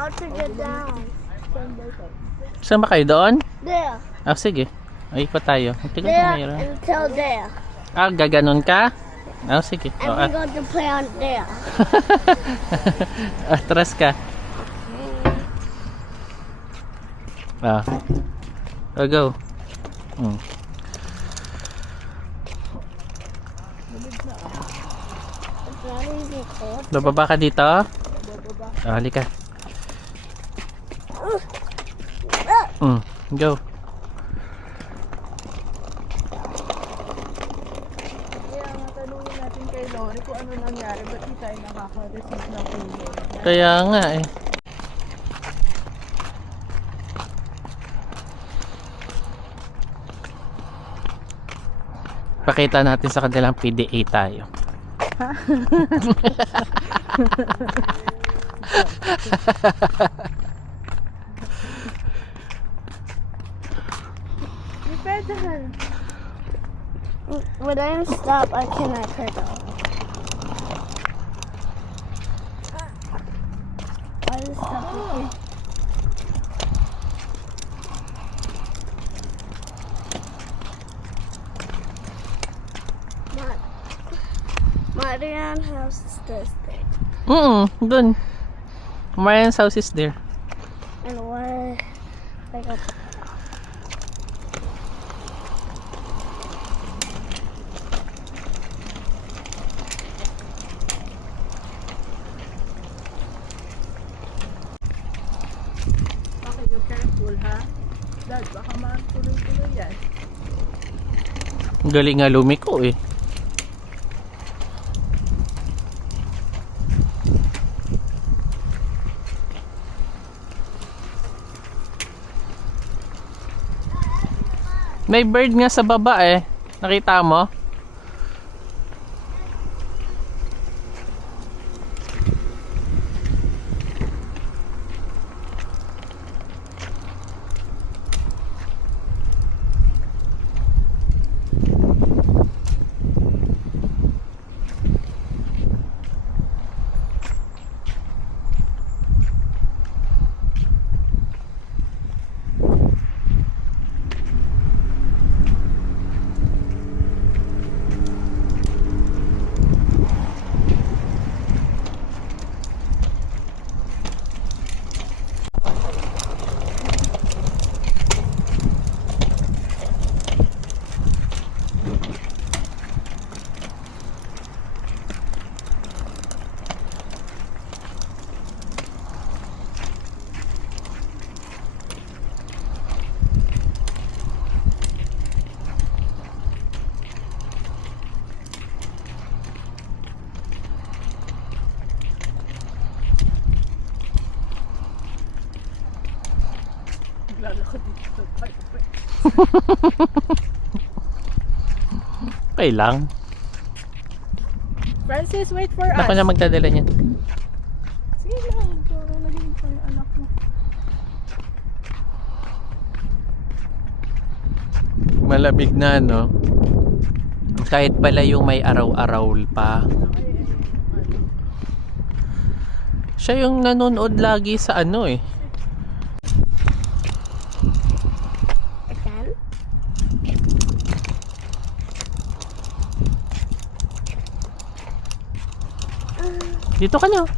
How to get down? Saan ba kayo doon? There. Ah, sige. Ay, ikot tayo. Tingnan ko There mayroon. until there. Ah, gaganon ka? Ah, sige. And Oh, we're going to play on there. atras ka. Ah. Oh, go. Hmm. It's not even cold. Bababa ka dito? Ah, halika. Go. Kaya nga tanungin natin kay Lori kung ano nangyari, ba't di tayo nakaka-receive ng tulong. Kaya nga eh. Pakita natin sa kanilang PDA tayo. Di pedal. When I stop, I cannot pedal. I just stop again. Marianne house is this thing. Dun. Marian's house is there. And what? Like a Okay, you careful ha. Dad, baka matuloy-tuloy yan. Galing nga lumiko eh. May bird nga sa baba eh. Nakita mo? Naglalakad dito sa pipe. Okay lang. Francis, wait for Ako us. na magdadala niyan. Sige lang, para naging pa yung anak mo. Malamig na no. Kahit pala yung may araw-araw pa. Siya yung nanonood lagi sa ano eh. again. Dito ka na.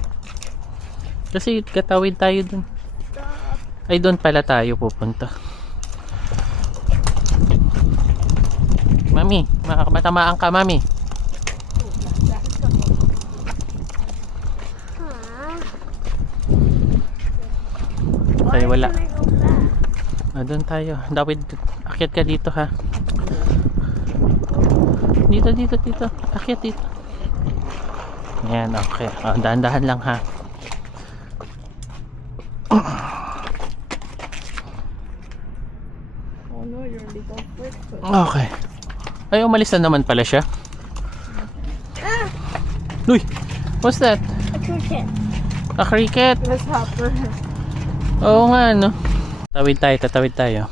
Kasi katawid tayo dun. Ay doon pala tayo pupunta. Mami, matamaan ka mami. Huh? Okay, wala. Can I go back? Ah, doon tayo. Dawid, akyat ka dito ha. Dito. Akyat dito. Ayan, okay. Ah, dahan-dahan lang ha. Oh no, you're a little person. Okay. Ay, umalis na naman pala siya. Uy! What's that? A cricket. A cricket? Grasshopper. Oo nga, no? Tatawid tayo.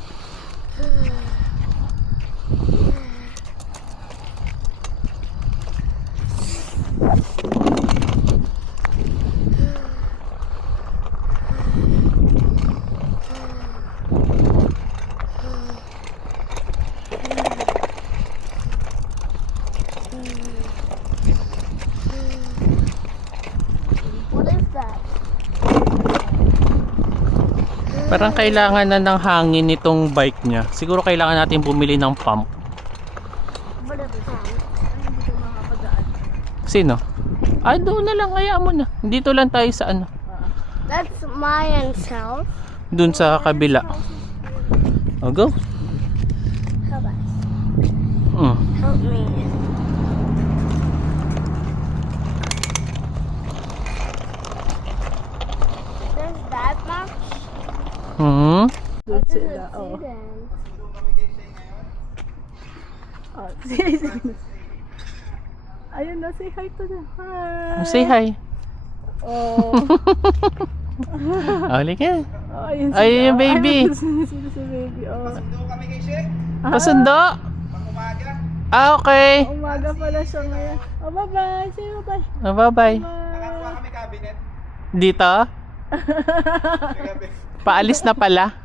Parang kailangan na ng hangin nitong bike niya. Siguro kailangan natin bumili ng pump. But it's fine. Ay, hindi ka makapadaan. Sino? Ay, doon na lang. Hayaan mo na. Dito lang tayo sa ano. That's Mayan's house. Doon sa kabila. O, go. Help us. Mm. Help me. There's that much? Hmm. Doon I sila. didn't Oh. see them. Oh, sige. Ayun na, say hi to them. Hi. Say hi. Oh. Oli ka. Oh, ayun Ay, sila. yung baby. Ayun sila si baby. Oh. Pasundo? Ah, okay. Umaga pala siya ngayon. Oh, bye-bye. Say bye-bye. Oh, bye-bye. Bye. Dito? Paalis na pala.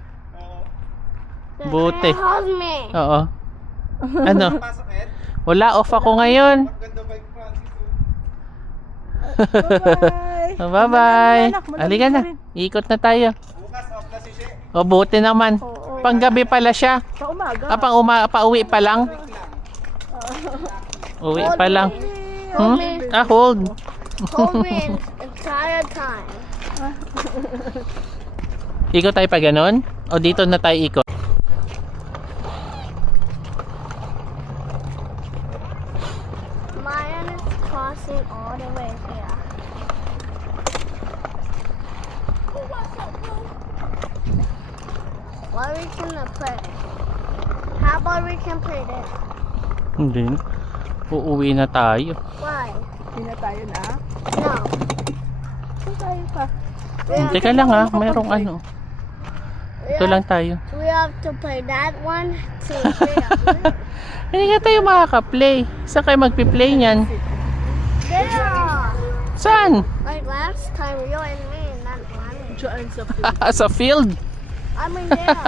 Buti. Hold me. Oo. Ano? Wala, off ako ngayon. Bye-bye. Oh, bye-bye. Anak, malamig Halika na. ka rin. Ikot na tayo. O, buti naman. Oo. Panggabi pala siya. Sa umaga. Ah, pauwi pa lang? Uwi pa lang. Hold me. Ah, hold. Hold me entire time. Ikot tayo pa ganon? O dito na tayo ikot? Mayan is crossing all the way here. What we can play? How about we can play this? Hindi. Uuwi na tayo. Why? Hindi na tayo na. No. Saan tayo pa? Teka lang ha, merong ano. Ito lang tayo. We have to play that one, two, three. Hindi nga tayo makaka-play. Saan kayo magpi-play niyan? There. Saan? Like last time, you and me, and not one. Diyan sa field. Sa field. I mean there.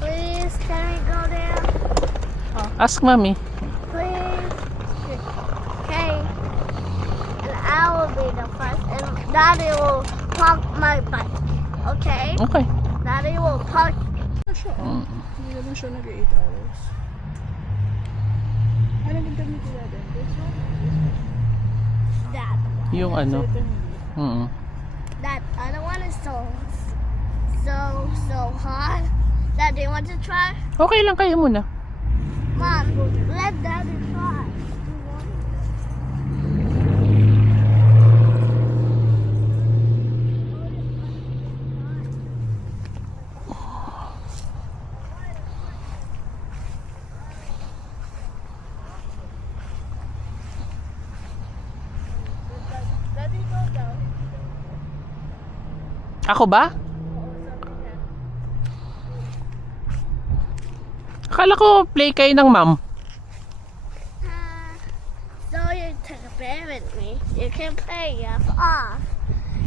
Please, can we go there? Ask mommy. Please. Okay. And I will be the first, and Daddy will park my bike. Okay? Okay. Daddy will park. Siya, oh. Hindi naman siya nag-8 hours. Ano ganda nito natin? This one? That. Yung ano. Ito hindi. That other one is so hot. Daddy, want to try? Okay lang kayo muna. Mom, let Daddy try. Daddy, go down. Ako ba? Akala ko play kayo ng ma'am. So you take a bed with me. You can play off.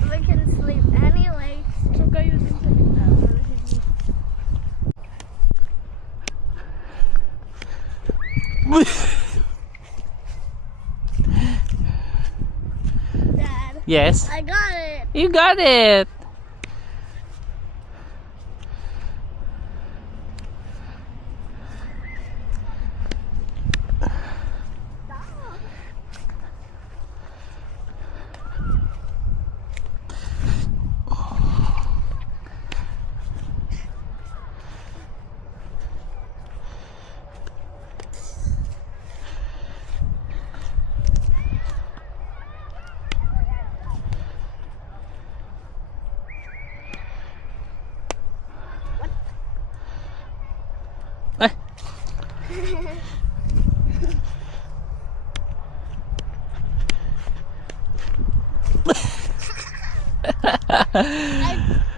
We can sleep anyway. So kayo din sa gitna. Pero hindi. Dad, Yes. I got it. You got it. Eh,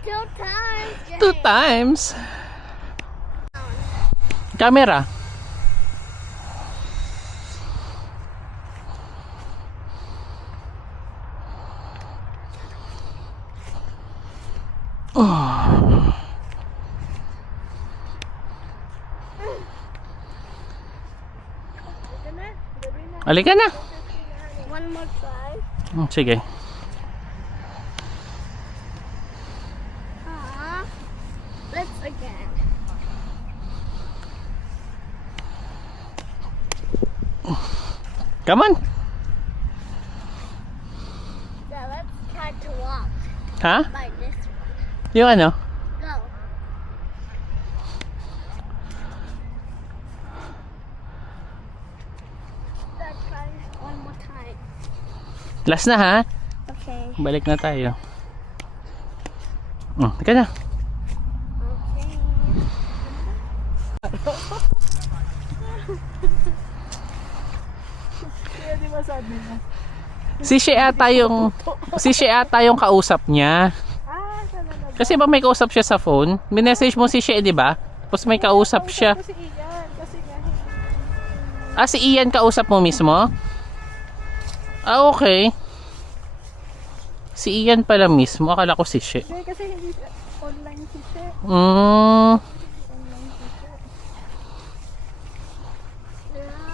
Two times. two times. Camera. Halika na. One more try. Sige. Ah. Come on. Now let's try to walk Ha? by this one. Yung ano? Go. Let's try one more time. Last na ha? Okay. Balik na tayo. Teka na. Okay. Kaya di ba sabi mo? Si Shea ata yung kausap niya. Sana na ba? Kasi ba may kausap siya sa phone? Minessage mo si Shea, di ba? Tapos may kausap siya. Kasi iyan. Kasi nga Ah, si Ian kausap mo mismo? Ah, okay. Si Ian pala mismo. Akala ko si Shea. hindi, kasi hindi online si She. Mm, Online si She.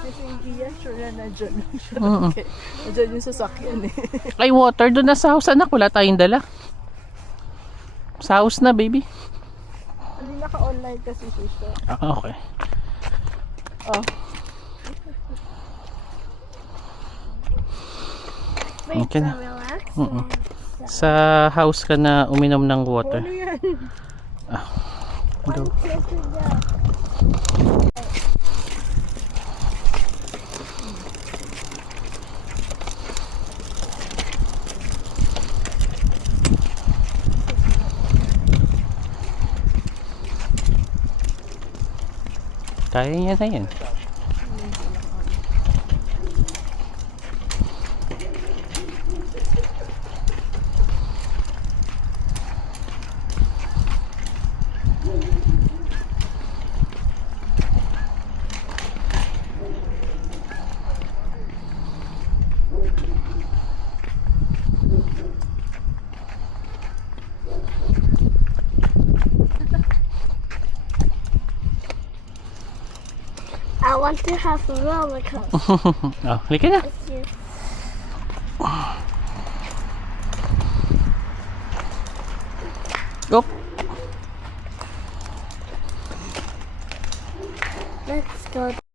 Kasi yung iyan, sure na nandyan lang siya. Mm-mm. Okay. Nandyan yung sasakyan eh. Ay, water. Doon na sa house, anak. Wala tayong dala. Sa house na, baby. Hindi naka-online kasi si She. Ah, okay. Oh. Wait, Okay na. so relax. Mm-mm. Sa house ka na uminom ng water. Ano yan? Go. Yes, we go. Kaya niya na yan. I want to have a roller coaster. Oh, halika na. Let's use. Go. Let's go.